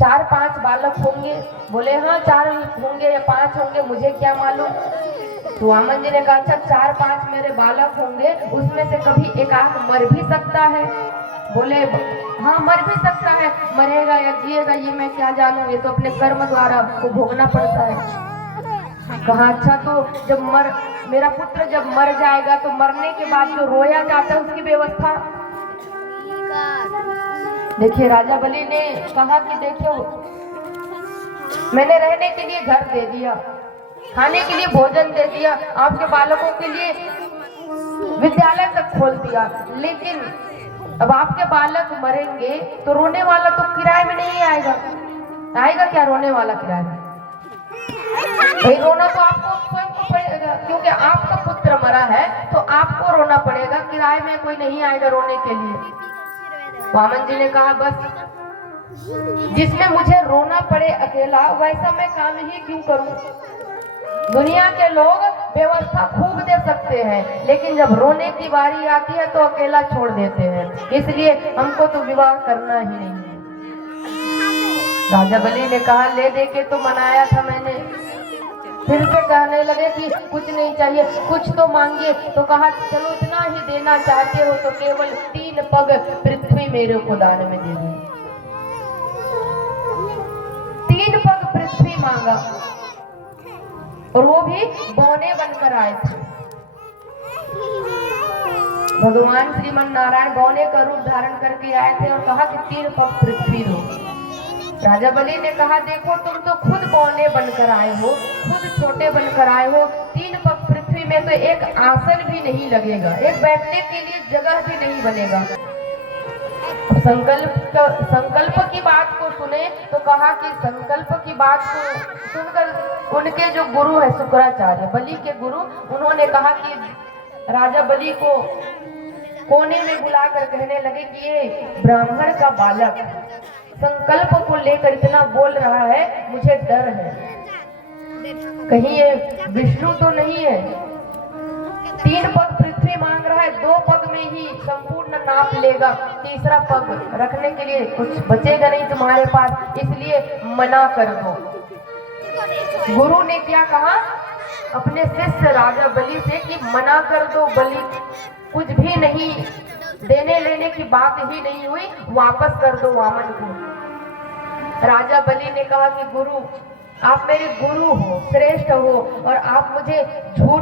4-5 बालक होंगे? बोले हाँ 4 होंगे या 5 होंगे, मुझे क्या मालूम। तो वामन जी ने कहा अच्छा 4-5 मेरे बालक होंगे, उसमें से कभी एक आध मर भी सकता है? बोले हाँ मर भी सकता है, मरेगा या जिएगा ये मैं क्या जानूं, ये तो अपने कर्म द्वारा आपको भोगना पड़ता है। कहा अच्छा तो जब मेरा पुत्र जब मर जाएगा तो मरने के बाद जो रोया जाता है उसकी व्यवस्था। देखिए राजा बलि ने कहा कि देखियो मैंने रहने के लिए घर दे दिया, खाने के लिए भोजन दे दिया, आपके बालकों के लिए विद्यालय तक खोल दिया, लेकिन अब आपके बालक मरेंगे तो रोने वाला तो किराए में नहीं आएगा। आएगा क्या रोने वाला किराए में? भाई रोना तो आपको स्वयं को पड़ेगा, क्योंकि आपका पुत्र मरा है तो आपको रोना पड़ेगा, किराए में कोई नहीं आएगा रोने के लिए। वामन जी ने कहा बस जिसमें मुझे रोना पड़े अकेला वैसा मैं काम ही क्यों करूं। दुनिया के लोग व्यवस्था खूब दे सकते हैं, लेकिन जब रोने की बारी आती है तो अकेला छोड़ देते हैं, इसलिए हमको तो विवाह करना ही नहीं। राजा बलि ने कहा ले दे के तो मनाया था मैंने। फिर से कहने लगे कि कुछ नहीं चाहिए, कुछ तो मांगिए। तो कहा चलो इतना ही देना चाहते हो तो केवल 3 पग पृथ्वी मेरे को दान में दे दो। 3 पग पृथ्वी मांगा और वो भी बौने बनकर आए थे। भगवान श्रीमन नारायण बौने का रूप धारण करके आए थे और कहा कि 3 पग पृथ्वी दो। राजा बलि ने कहा देखो तुम तो खुद बौने बनकर आए हो, खुद छोटे बनकर आए हो, 3 पग पृथ्वी में तो एक आसन भी नहीं लगेगा, एक बैठने के लिए जगह भी नहीं बनेगा। संकल्प की बात को सुने तो कहा कि संकल्प की बात को सुनकर उनके जो गुरु है शुक्राचार्य बलि के गुरु, उन्होंने कहा कि राजा बलि को कोने में बुलाकर कहने लगे कि ये ब्राह्मण का बालक संकल्प को लेकर इतना बोल रहा है, मुझे डर है कहीं ये विष्णु तो नहीं है। 3 पग पृथ्वी मांग रहा है, 2 पग में ही संपूर्ण नाप लेगा, तीसरा पग रखने के लिए कुछ बचेगा नहीं तुम्हारे पास, इसलिए मना कर दो। गुरु ने क्या कहा अपने शिष्य राजा बलि से कि मना कर दो, बलि कुछ भी नहीं, देने लेने की बात ही नहीं हुई, वापस कर दो वामन को। राजा बलि ने कहा कि गुरु आप मेरे गुरु हो, श्रेष्ठ हो, और आप मुझे झूठ